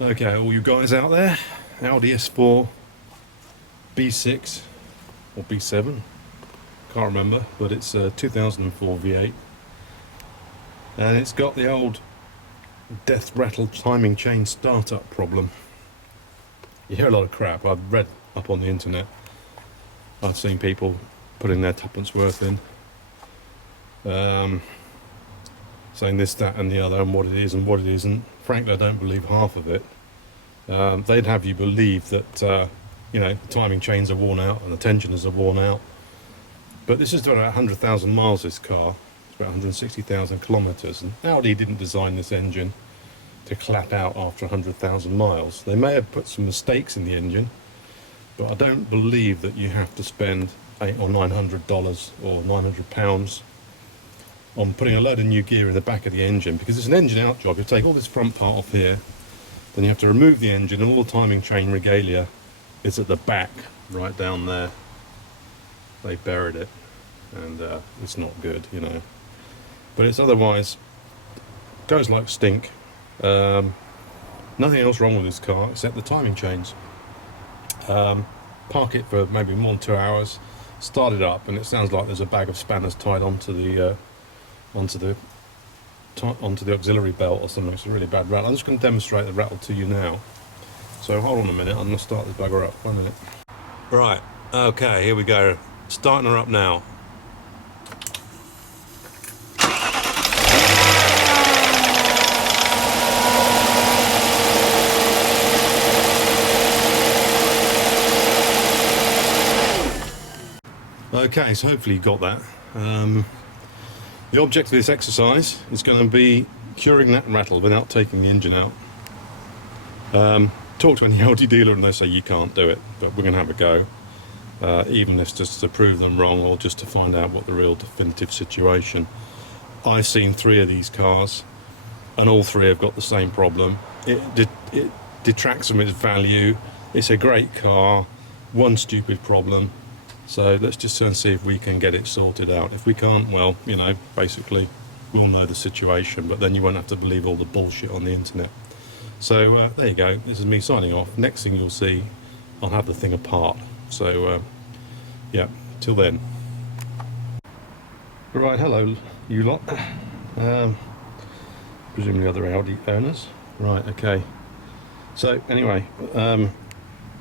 Okay, all you guys out there, Audi S4 V6 or V7, can't remember, but it's a 2004 V8, and it's got the old death rattle timing chain startup problem. You hear a lot of crap. I've read up on the internet, I've seen people putting their tuppence worth in, saying this, that and the other, and what it is and what it isn't. Frankly, I don't believe half of it. They'd have you believe that you know, the timing chains are worn out and the tensioners are worn out, but this has done about 100,000 miles, this car. It's about 160,000 kilometers, and Audi didn't design this engine to clap out after 100,000 miles. They may have put some mistakes in the engine, but I don't believe that you have to spend $800 or $900 or £900 on putting a load of new gear in the back of the engine, because it's an engine out job. You take all this front part off here, then you have to remove the engine, and all the timing chain regalia is at the back, right down there. They buried it, and it's not good, you know. But it's otherwise goes like stink. Nothing else wrong with this car except the timing chains. Park it for maybe more than 2 hours, start it up, and it sounds like there's a bag of spanners tied onto the auxiliary belt or something. It's a really bad rattle. I'm just going to demonstrate the rattle to you now. So hold on a minute, I'm going to start this bugger up. 1 minute. Right, okay, here we go. Starting her up now. Okay, so hopefully you got that. The object of this exercise is going to be curing that rattle without taking the engine out. Talk to any Audi dealer and they say you can't do it, but we're going to have a go, even if it's just to prove them wrong or just to find out what the real definitive situation. I've seen 3 of these cars and all 3 have got the same problem. It detracts from its value. It's a great car, one stupid problem. So let's just and see if we can get it sorted out. If we can't, well, you know, basically we'll know the situation, but then you won't have to believe all the bullshit on the internet. So there you go, this is me signing off. Next thing you'll see, I'll have the thing apart. So yeah, till then. Right, hello you lot. Presumably other Audi owners. Right, okay. So anyway, to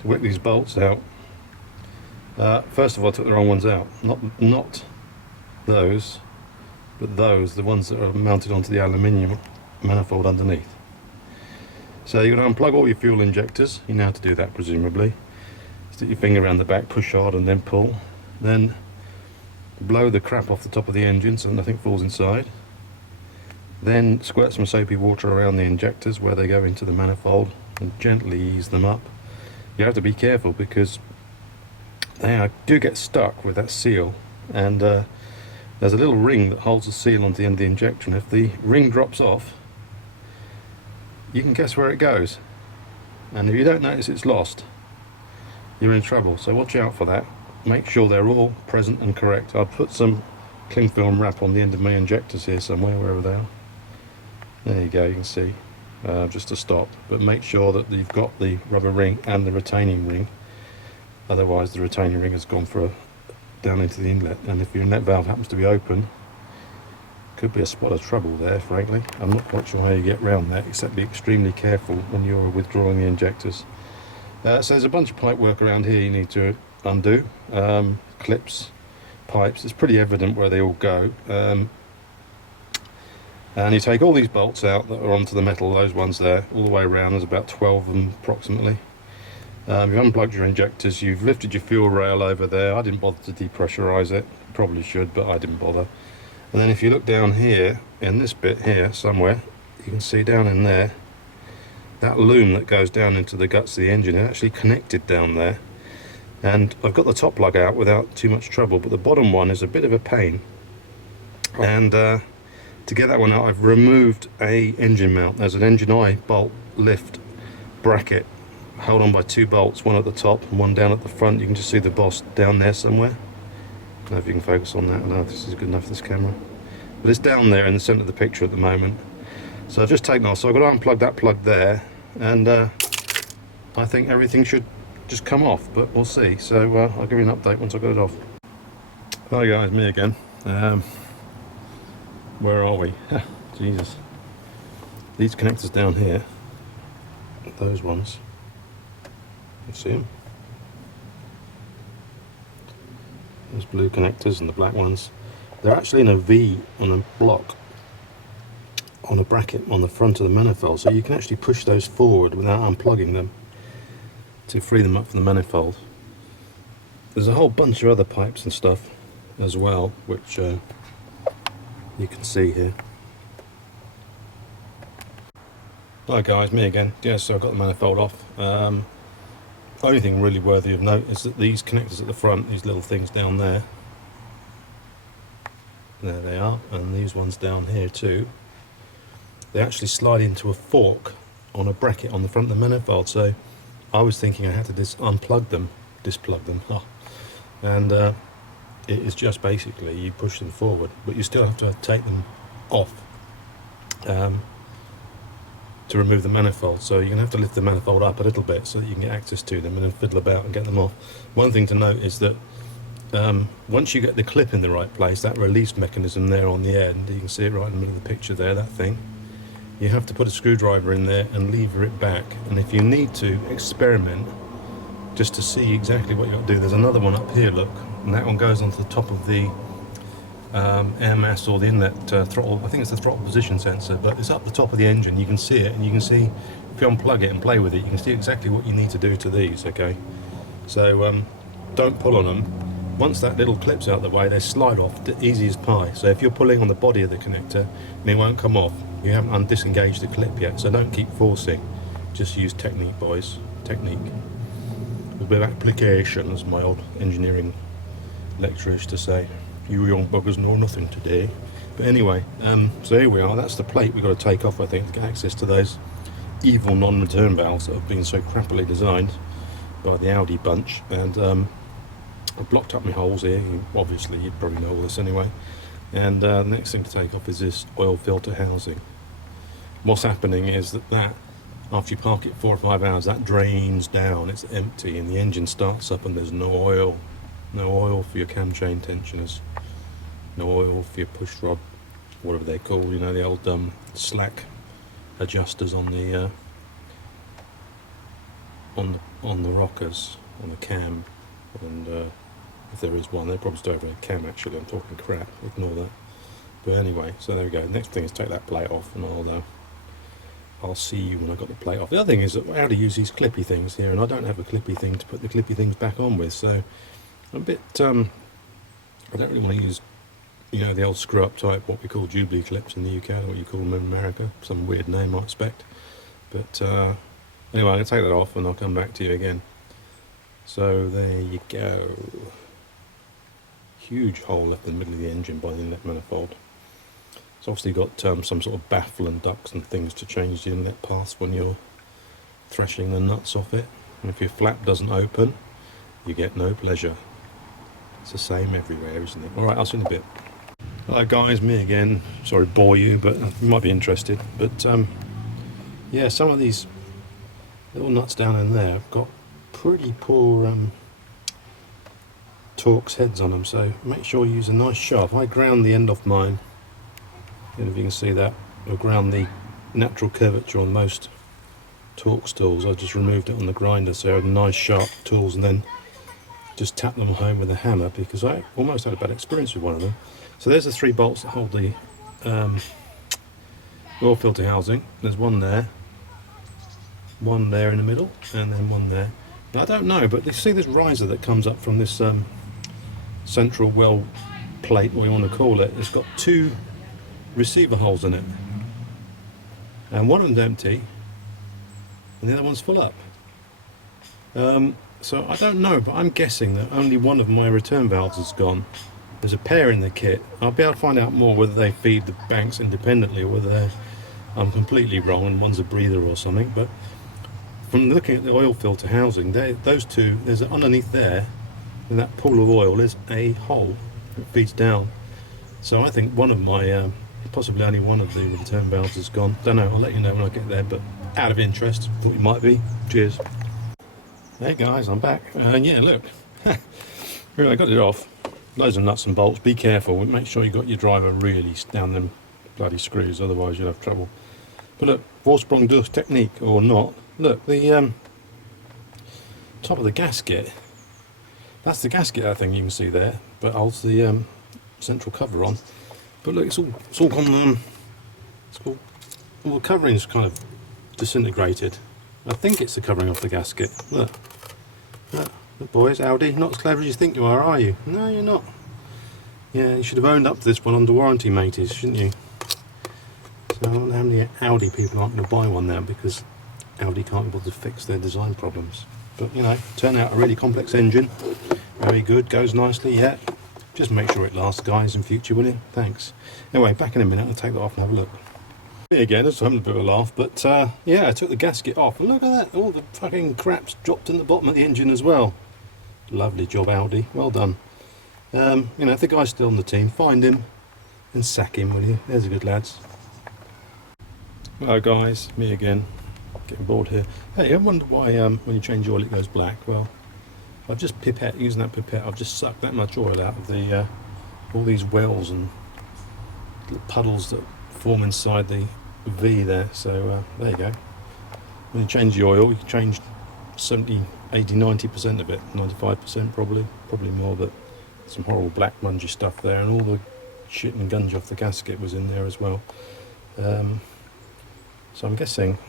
whip these bolts out, first of all I took the wrong ones out. Not those, but those, the ones that are mounted onto the aluminium manifold underneath. So you're going to unplug all your fuel injectors. You know how to do that, presumably. Stick your finger around the back, push hard and then pull. Then blow the crap off the top of the engine so nothing falls inside. Then squirt some soapy water around the injectors where they go into the manifold and gently ease them up. You have to be careful because they do get stuck with that seal, and there's a little ring that holds the seal onto the end of the injector, and if the ring drops off, you can guess where it goes, and if you don't notice it's lost, you're in trouble. So watch out for that. Make sure they're all present and correct. I'll put some cling film wrap on the end of my injectors here somewhere, wherever they are. There you go, you can see, just to stop, but make sure that you've got the rubber ring and the retaining ring. Otherwise the retaining ring has gone down into the inlet, and if your inlet valve happens to be open, could be a spot of trouble there, frankly. I'm not quite sure how you get around that, except be extremely careful when you're withdrawing the injectors. So there's a bunch of pipe work around here you need to undo. Clips, pipes, it's pretty evident where they all go. And you take all these bolts out that are onto the metal, those ones there, all the way around. There's about 12 of them approximately. You've unplugged your injectors, you've lifted your fuel rail over there. I didn't bother to depressurize it, probably should, but I didn't bother. And then if you look down here, in this bit here somewhere, you can see down in there, that loom that goes down into the guts of the engine is actually connected down there. And I've got the top plug out without too much trouble, but the bottom one is a bit of a pain. And to get that one out, I've removed a engine mount. There's an engine eye bolt lift bracket held on by 2 bolts, one at the top and one down at the front. You can just see the boss down there somewhere. I don't know if you can focus on that. I don't know if this is good enough for this camera, but it's down there in the center of the picture at the moment. So I've just taken off, so I've got to unplug that plug there, and I think everything should just come off, but we'll see. So I'll give you an update once I've got it off. Hi guys, me again. Where are we? Jesus. These connectors down here, those ones, you see them? Those blue connectors and the black ones, they're actually in a V on a block, on a bracket on the front of the manifold, so you can actually push those forward without unplugging them to free them up from the manifold. There's a whole bunch of other pipes and stuff as well, which you can see here. Hi guys, me again. Yeah, so I've got the manifold off. Only thing really worthy of note is that these connectors at the front, these little things down there, there they are, and these ones down here too, they actually slide into a fork on a bracket on the front of the manifold. So I was thinking I had to displug them, and it is just basically you push them forward, but you still have to take them off to remove the manifold. So you're going to have to lift the manifold up a little bit so that you can get access to them and then fiddle about and get them off. One thing to note is that once you get the clip in the right place, that release mechanism there on the end, you can see it right in the middle of the picture there, that thing, you have to put a screwdriver in there and lever it back. And if you need to experiment just to see exactly what you've got to do, there's another one up here, look, and that one goes onto the top of the air mass or the inlet throttle. I think it's the throttle position sensor, but it's up the top of the engine. You can see it, and you can see if you unplug it and play with it, you can see exactly what you need to do to these. Okay, so don't pull on them. Once that little clip's out of the way, they slide off easy as pie. So if you're pulling on the body of the connector and it won't come off, you haven't disengaged the clip yet. So don't keep forcing, just use technique, boys. Technique. A little bit of application, as my old engineering lecturer used to say. You young buggers know nothing today. But anyway, so here we are. That's the plate we've got to take off, I think, to get access to those evil non-return valves that have been so crappily designed by the Audi bunch. And I've blocked up my holes here. Obviously, you'd probably know all this anyway. And the next thing to take off is this oil filter housing. What's happening is that after you park it 4 or 5 hours, that drains down. It's empty, and the engine starts up, and there's no oil. No oil for your cam chain tensioners, no oil for your push rod, whatever they call, you know, the old slack adjusters on the rockers, on the cam, and if there is one, they probably still have a cam. Actually, I'm talking crap. Ignore that. But anyway, so there we go. Next thing is take that plate off, and I'll see you when I've got the plate off. The other thing is that how to use these clippy things here, and I don't have a clippy thing to put the clippy things back on with, so I'm a bit, I don't really want to use, you know, the old screw-up type, what we call Jubilee clips in the UK, or what you call them in America, some weird name I expect. But anyway, I'm going to take that off and I'll come back to you again. So there you go. Huge hole left in the middle of the engine by the inlet manifold. It's obviously got some sort of baffle and ducts and things to change the inlet paths when you're thrashing the nuts off it. And if your flap doesn't open, you get no pleasure. It's the same everywhere, isn't it? Alright, I'll see you in a bit. Hi guys, me again. Sorry to bore you, but you might be interested. But yeah, some of these little nuts down in there have got pretty poor Torx heads on them, so make sure you use a nice sharp. I ground the end off mine, and if you can see that, I'll ground the natural curvature on most Torx tools. I just removed it on the grinder, so I had nice sharp tools, and then just tap them home with a hammer, because I almost had a bad experience with one of them. So there's the 3 bolts that hold the oil filter housing. There's one there in the middle, and then one there. Now, I don't know, but you see this riser that comes up from this central well plate, what you want to call it, it's got 2 receiver holes in it, and one of them's empty and the other one's full up. So I don't know, but I'm guessing that only one of my return valves is gone. There's a pair in the kit. I'll be able to find out more whether they feed the banks independently or whether I'm completely wrong and one's a breather or something. But from looking at the oil filter housing, those 2, there's underneath there, in that pool of oil, is a hole that feeds down. So I think one of my Possibly only one of the return valves has gone. Don't know, I'll let you know when I get there, but out of interest, thought you might be. Cheers. Hey guys, I'm back. Yeah, look, really, I got it off. Loads of nuts and bolts. Be careful, make sure you got your driver really down them bloody screws, otherwise you'll have trouble. But look, four-sprung dust technique or not, look, the top of the gasket, that's the gasket, I think you can see there, but holds the central cover on. But look, it's all gone, all the covering's kind of disintegrated. I think it's the covering off the gasket. Look, boys, Audi, not as clever as you think you are you? No, you're not. Yeah, you should have owned up to this one under warranty, mateys, shouldn't you? So I wonder how many Audi people aren't going to buy one now because Audi can't be able to fix their design problems. But you know, turn out a really complex engine. Very good, goes nicely, yeah. Just make sure it lasts, guys, in future, will you? Thanks. Anyway, back in a minute, I'll take that off and have a look. Me again, just having a bit of a laugh, but yeah, I took the gasket off, and look at that, all the fucking crap's dropped in the bottom of the engine as well. Lovely job, Audi, well done. You know, if the guy's still on the team, find him and sack him, will you? There's a good lads. Hello guys, me again, getting bored here. Hey, I wonder why when you change oil it goes black. Well, I've just using that pipette, I've just sucked that much oil out of the all these wells and little puddles that form inside the V there. So there you go. When you change the oil, you can change 70, 80, 90% of it, 95% probably more, but some horrible black mungy stuff there, and all the shit and gunge off the gasket was in there as well. So I'm guessing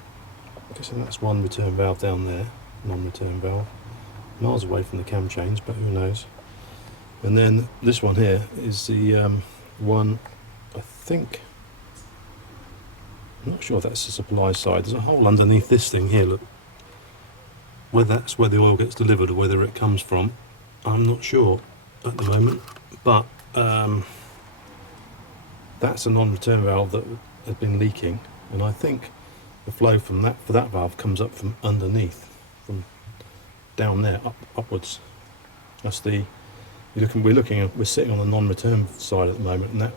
that's one return valve down there, non-return valve. Miles away from the cam chains, but who knows. And then this one here is the one, I think, I'm not sure if that's the supply side. There's a hole underneath this thing here, look. Whether that's where the oil gets delivered or whether it comes from, I'm not sure at the moment. But that's a non-return valve that has been leaking, and I think the flow from that for that valve comes up from underneath, from down there upwards. That's the we're sitting on the non-return side at the moment, and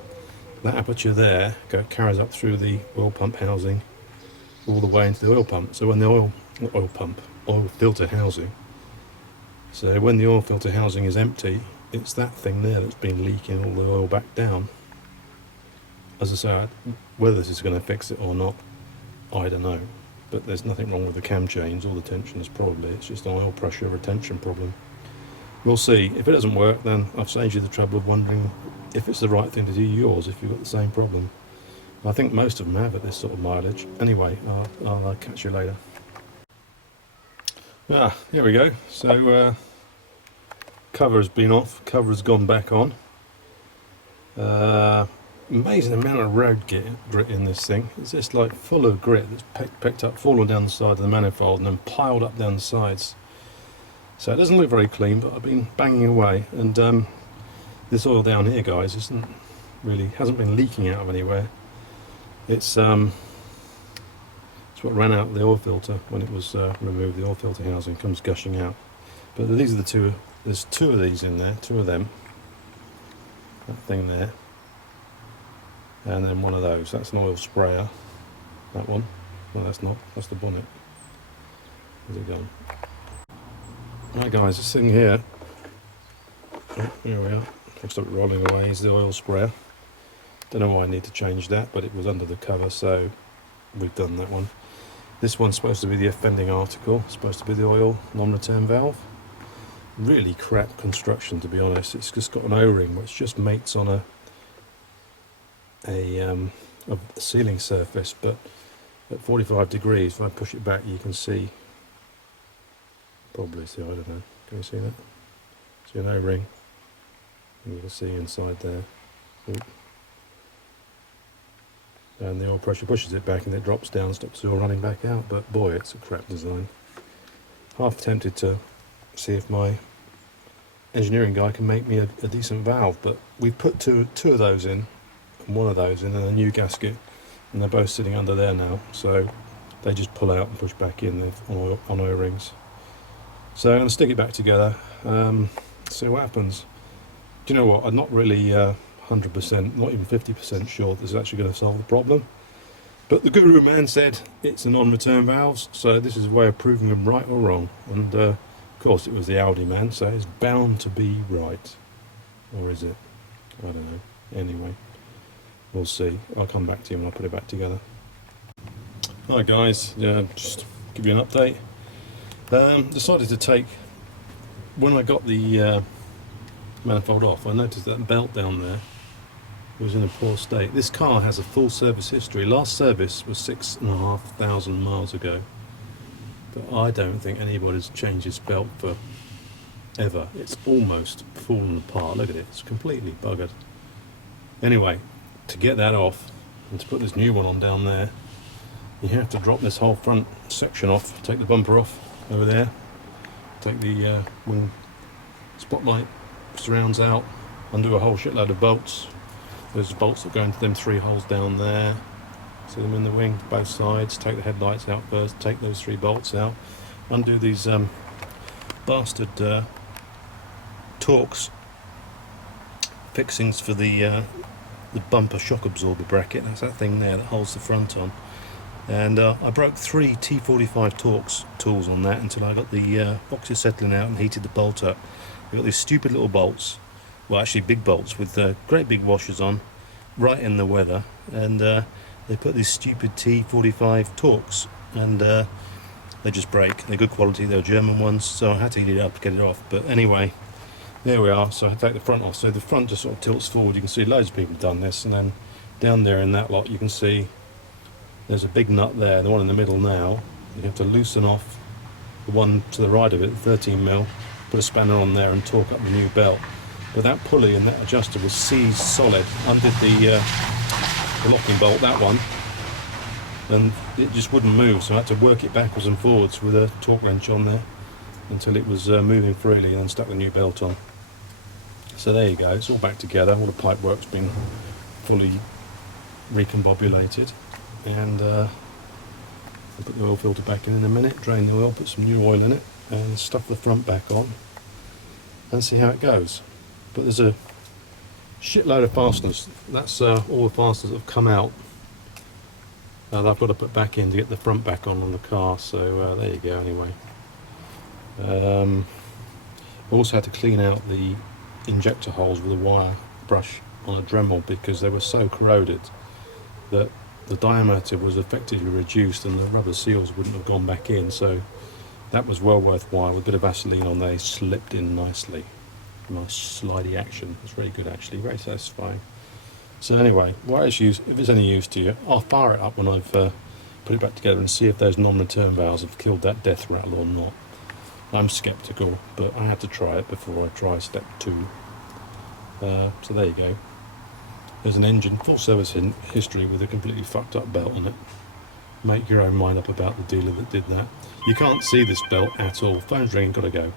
that aperture there carries up through the oil pump housing all the way into the oil pump. So when the oil filter housing, so when the oil filter housing is empty, it's that thing there that's been leaking all the oil back down. As I say, whether this is going to fix it or not, I don't know. But there's nothing wrong with the cam chains or the tensioners probably. It's just an oil pressure retention problem. We'll see. If it doesn't work, then I've saved you the trouble of wondering if it's the right thing to do yours if you've got the same problem. I think most of them have at this sort of mileage. Anyway, I'll catch you later. Here we go. So cover has been off, cover has gone back on. Amazing amount of road grit in this thing. It's just like full of grit that's picked up, fallen down the side of the manifold and then piled up down the sides. So it doesn't look very clean, but I've been banging away, and this oil down here, guys, hasn't been leaking out of anywhere. It's what ran out of the oil filter when it was removed. The oil filter housing comes gushing out. But these are the two. There's two of these in there, two of them. That thing there. And then one of those. That's an oil sprayer. That one. No, that's not. That's the bonnet. Where's it gone? Right, guys, this thing here. Oh, here we are. I'll stop rolling away. Is the oil sprayer. Don't know why I need to change that, but it was under the cover, so we've done that one. This one's supposed to be the offending article. It's supposed to be the oil non-return valve. Really crap construction, to be honest. It's just got an O-ring which just mates on a sealing surface, but at 45 degrees, if I push it back, you can see. Probably see, I don't know. Can you see that? See an O-ring? You can see inside there. Oop. And the oil pressure pushes it back and it drops down, stops the oil running back out. But boy, it's a crap design. Half tempted to see if my engineering guy can make me a decent valve, but we've put two of those in, and one of those in, and a new gasket, and they're both sitting under there now, so they just pull out and push back in on O-rings. So I'm going to stick it back together, see what happens. Do you know what, I'm not really 100% 100%, not even 50% sure this is actually going to solve the problem. But the guru man said it's a non-return valves, so this is a way of proving them right or wrong. And of course it was the Audi man, so it's bound to be right. Or is it? I don't know. Anyway, we'll see. I'll come back to you when I put it back together. Hi guys, just give you an update. Decided to take, when I got the manifold off, I noticed that belt down there was in a poor state. This car has a full service history. Last service was 6,500 miles ago, but I don't think anybody's changed this belt for ever. It's almost fallen apart. Look at it, it's completely buggered. Anyway, to get that off and to put this new one on down there, you have to drop this whole front section off, take the bumper off over there, take the wing spotlight surrounds out, undo a whole shitload of bolts. There's bolts that go into them 3 holes down there. See them in the wing, both sides. Take the headlights out first, take those 3 bolts out, undo these bastard Torx fixings for the bumper shock absorber bracket. That's that thing there that holds the front on. And I broke 3 T45 Torx tools on that until I got the boxes settling out and heated the bolt up. We've got these stupid little bolts, well actually big bolts with great big washers on, right in the weather, and they put these stupid T45 Torx, and they just break. They're good quality, they're German ones, so I had to heat it up to get it off. But anyway, there we are. So I take the front off, so the front just sort of tilts forward. You can see loads of people have done this, and then down there in that lot you can see there's a big nut there, the one in the middle now. You have to loosen off the one to the right of it, 13mm, put a spanner on there and torque up the new belt. But that pulley and that adjuster was seized solid. Undid the locking bolt, that one, and it just wouldn't move, so I had to work it backwards and forwards with a torque wrench on there until it was moving freely, and then stuck the new belt on. So there you go, it's all back together, all the pipe work's been fully recombobulated, and I'll put the oil filter back in a minute, drain the oil, put some new oil in it, and stuff the front back on and see how it goes. But there's a shitload of fasteners. That's all the fasteners that have come out that I've got to put back in to get the front back on the car. So there you go. Anyway, I also had to clean out the injector holes with a wire brush on a Dremel because they were so corroded that the diameter was effectively reduced and the rubber seals wouldn't have gone back in. So that was well worthwhile. A bit of Vaseline on there, slipped in nicely. Nice slidey action. It's really good actually, very satisfying. So anyway, if it's any use to you, I'll fire it up when I've put it back together and see if those non-return valves have killed that death rattle or not. I'm sceptical, but I had to try it before I try step 2. So there you go. There's an engine, full service history with a completely fucked up belt on it. Make your own mind up about the dealer that did that. You can't see this belt at all. Phone's ringing, gotta go.